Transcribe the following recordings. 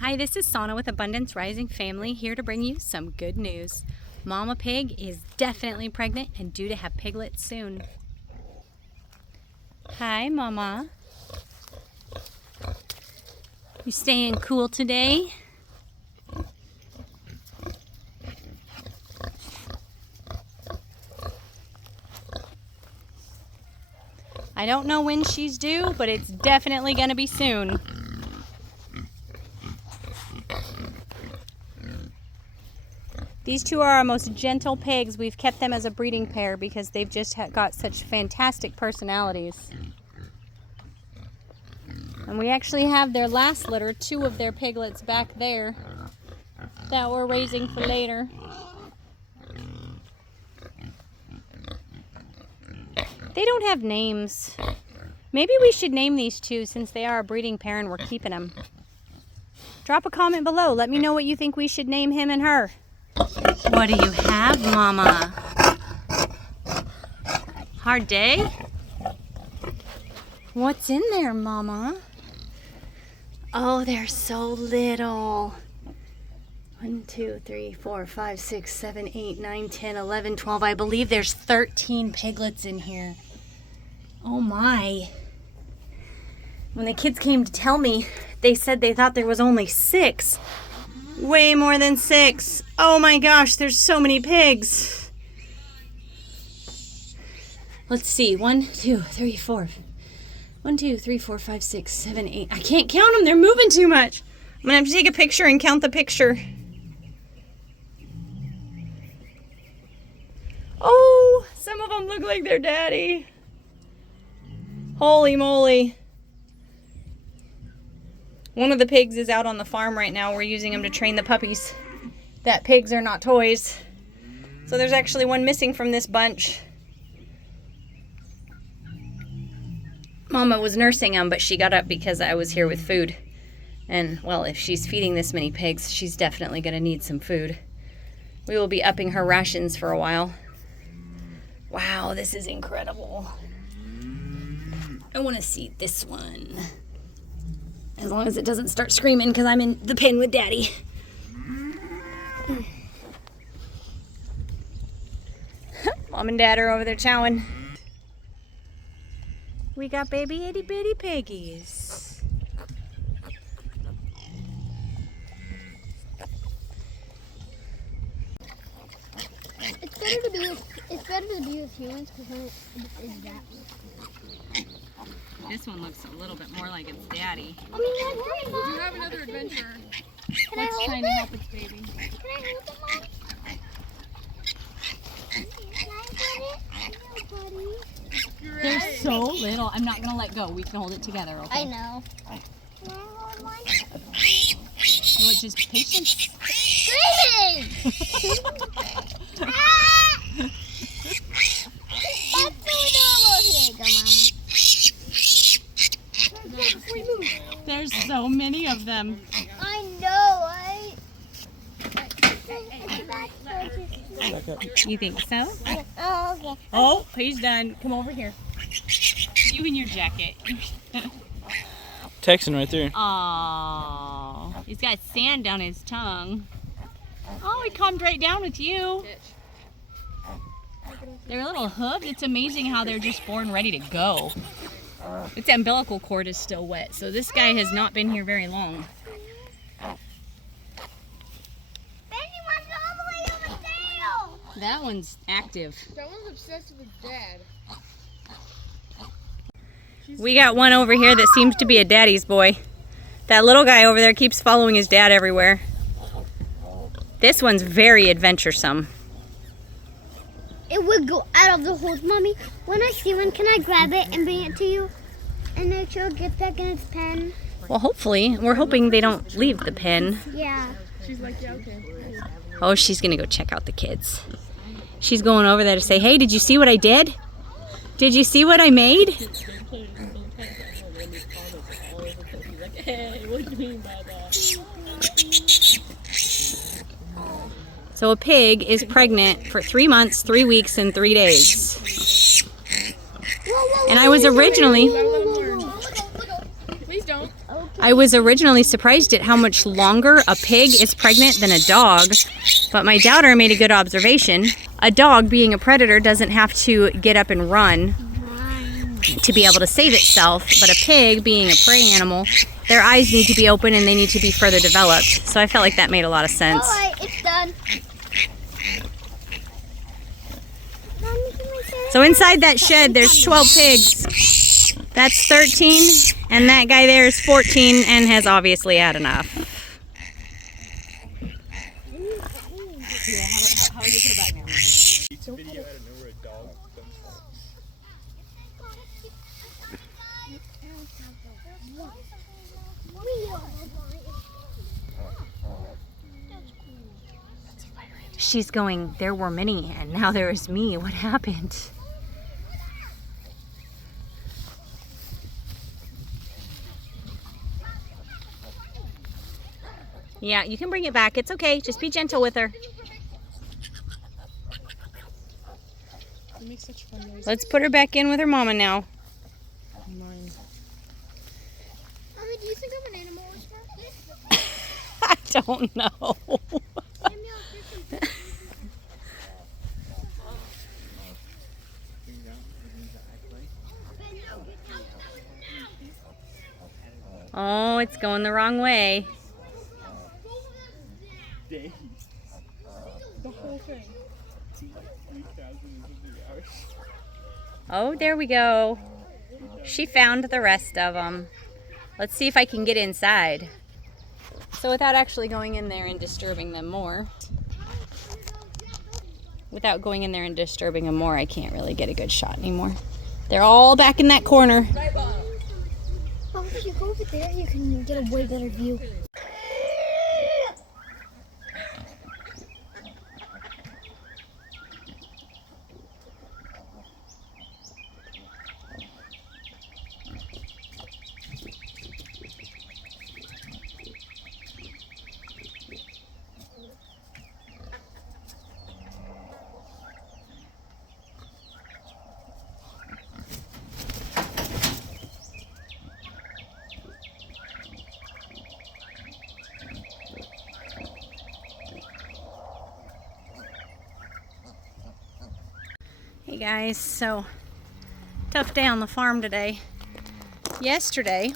Hi, this is Sana with Abundance Rising Family, here to bring you some good news. Mama Pig is definitely pregnant and due to have piglets soon. Hi, Mama. You staying cool today? I don't know when she's due, but it's definitely gonna be soon. These two are our most gentle pigs. We've kept them as a breeding pair because they've just got such fantastic personalities. And we actually have their last litter, 2 of their piglets back there that we're raising for later. They don't have names. Maybe we should name these 2 since they are a breeding pair and we're keeping them. Drop a comment below. Let me know what you think we should name him and her. What do you have, Mama? Hard day? What's in there, Mama? Oh, they're so little. 1, 2, 3, 4, 5, 6, 7, 8, 9, 10, 11, 12. I believe there's 13 piglets in here. Oh my. When the kids came to tell me, they said they thought there was only 6. Way more than 6. Oh my gosh, there's so many pigs. Let's see. 1, 2, 3, 4. 1, 2, 3, 4, 5, 6, 7, 8. I can't count them. They're moving too much. I'm going to have to take a picture and count the picture. Oh, some of them look like their daddy. Holy moly. One of the pigs is out on the farm right now. We're using him to train the puppies that pigs are not toys. So there's actually one missing from this bunch. Mama was nursing him, but she got up because I was here with food. And, well, if she's feeding this many pigs, she's definitely going to need some food. We will be upping her rations for a while. Wow, this is incredible. I want to see this one. As long as it doesn't start screaming because I'm in the pen with Daddy. Mom and Dad are over there chowing. We got baby itty bitty piggies. It's better to be with humans because then it's that way. This one looks a little bit more like its daddy. I mean, that's We have another adventure. What's trying to help its baby? Can I hold it, Mom? Can I hold it? No, buddy. They're so little. I'm not going to let go. We can hold it together, okay? I know. Can I hold mine? Well, just patience. Screaming! Ah! That's so adorable. Here you go, Mama. There's so many of them. I know, right? You think so? Oh, okay. Oh, he's done. Come over here. You in your jacket. Texting right there. Oh, he's got sand down his tongue. Oh, he calmed right down with you. They're a little hooked. It's amazing how they're just born ready to go. Its umbilical cord is still wet, so this guy has not been here very long. Benny wants all the way on the tail. That one's active. That one's obsessed with Dad. We got one over here that seems to be a daddy's boy. That little guy over there keeps following his dad everywhere. This one's very adventuresome. It would go out of the holes, Mommy. When I see one, can I grab it and bring it to you? And make sure it gets back in its pen? Well, hopefully. We're hoping they don't leave the pen. Yeah. She's like, yeah, okay. Oh, she's going to go check out the kids. She's going over there to say, hey, did you see what I did? Did you see what I made? Hey, what do you mean by that? So a pig is pregnant for 3 months, 3 weeks, and 3 days. And I was originally... Please don't. Okay. I was originally surprised at how much longer a pig is pregnant than a dog, but my daughter made a good observation. A dog, being a predator, doesn't have to get up and run to be able to save itself, but a pig, being a prey animal, their eyes need to be open and they need to be further developed. So I felt like that made a lot of sense. Alright, it's done. So inside that shed, there's 12 pigs. That's 13, and that guy there is 14 and has obviously had enough. She's going, there were many, and now there is me. What happened? Yeah, you can bring it back. It's okay. Just be gentle with her. Let's put her back in with her mama now. Mommy, do you think I'm an animal whisperer? I don't know. Oh, it's going the wrong way. The whole thing. Oh, there we go. She found the rest of them. Let's see if I can get inside. So without actually going in there and disturbing them more. I can't really get a good shot anymore. They're all back in that corner. Oh, if you go over there, you can get a way better view. Hey guys, so tough day on the farm today. Yesterday,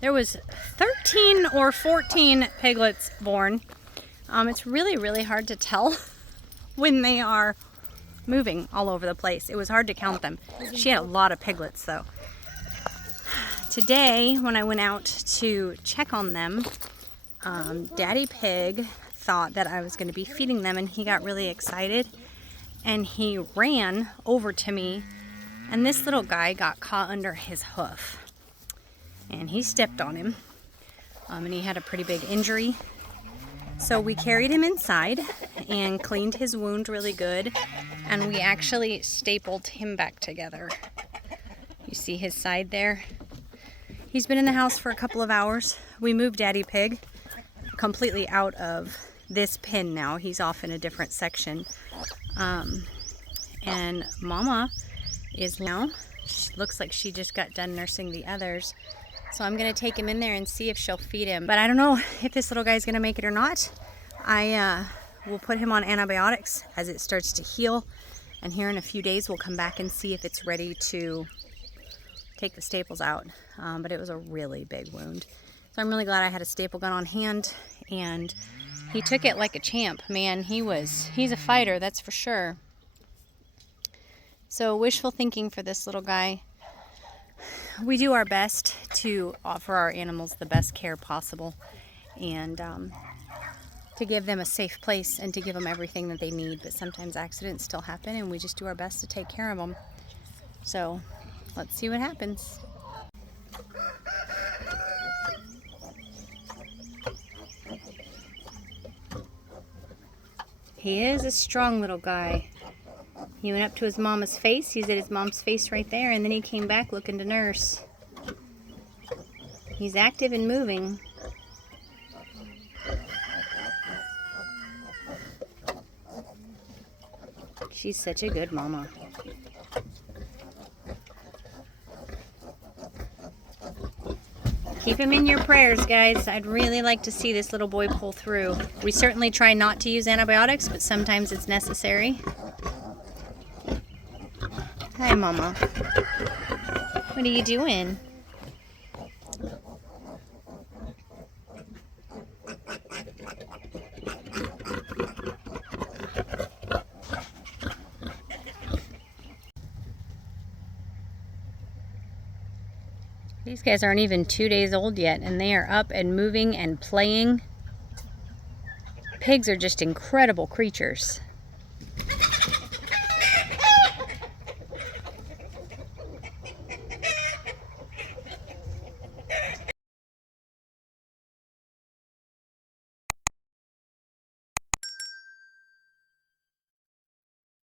there was 13 or 14 piglets born. It's really hard to tell when they are moving all over the place. It was hard to count them. She had a lot of piglets though. Today, when I went out to check on them, Daddy Pig thought that I was going to be feeding them and he got really excited. And he ran over to me, and this little guy got caught under his hoof. And he stepped on him, and he had a pretty big injury. So we carried him inside and cleaned his wound really good, and we actually stapled him back together. You see his side there? He's been in the house for a couple of hours. We moved Daddy Pig completely out of this pen now. He's off in a different section. And Mama is now, she looks like she just got done nursing the others. So I'm going to take him in there and see if she'll feed him. But I don't know if this little guy's going to make it or not. I will put him on antibiotics as it starts to heal. And here in a few days, we'll come back and see if it's ready to take the staples out. But it was a really big wound. So I'm really glad I had a staple gun on hand. And he took it like a champ, man. He's a fighter, that's for sure. So wishful thinking for this little guy. We do our best to offer our animals the best care possible and to give them a safe place and to give them everything that they need. But sometimes accidents still happen and we just do our best to take care of them. So let's see what happens. He is a strong little guy. He went up to his mama's face. He's at his mom's face right there, and then he came back looking to nurse. He's active and moving. She's such a good mama. Keep him in your prayers, guys. I'd really like to see this little boy pull through. We certainly try not to use antibiotics, but sometimes it's necessary. Hi, Mama. What are you doing? These guys aren't even 2 days old yet, and they are up and moving and playing. Pigs are just incredible creatures.